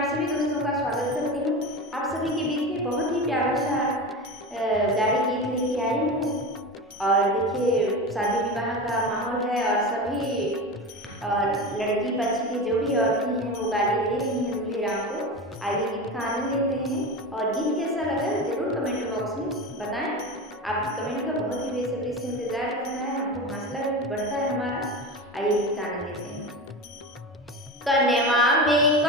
आप सभी दोस्तों का स्वागत करती हूँ। आप सभी के बीच में बहुत ही प्यारा सा गाड़ी गीत लेके आई हूँ। और देखिए शादी विवाह का माहौल है और सभी लड़की पक्ष की जो भी औरतें हैं वो गाली दे रही हैं दूल्हे राम को। आइए गीत का आनंद लेते हैं और गीत कैसा लगा जरूर कमेंट बॉक्स में बताएं। आपके कमेंट का बहुत ही बेसब्री से इंतजार रहता है, हमको हौसला बढ़ता है हमारा। आइए गीत का आनंद लेते हैं। कन्या में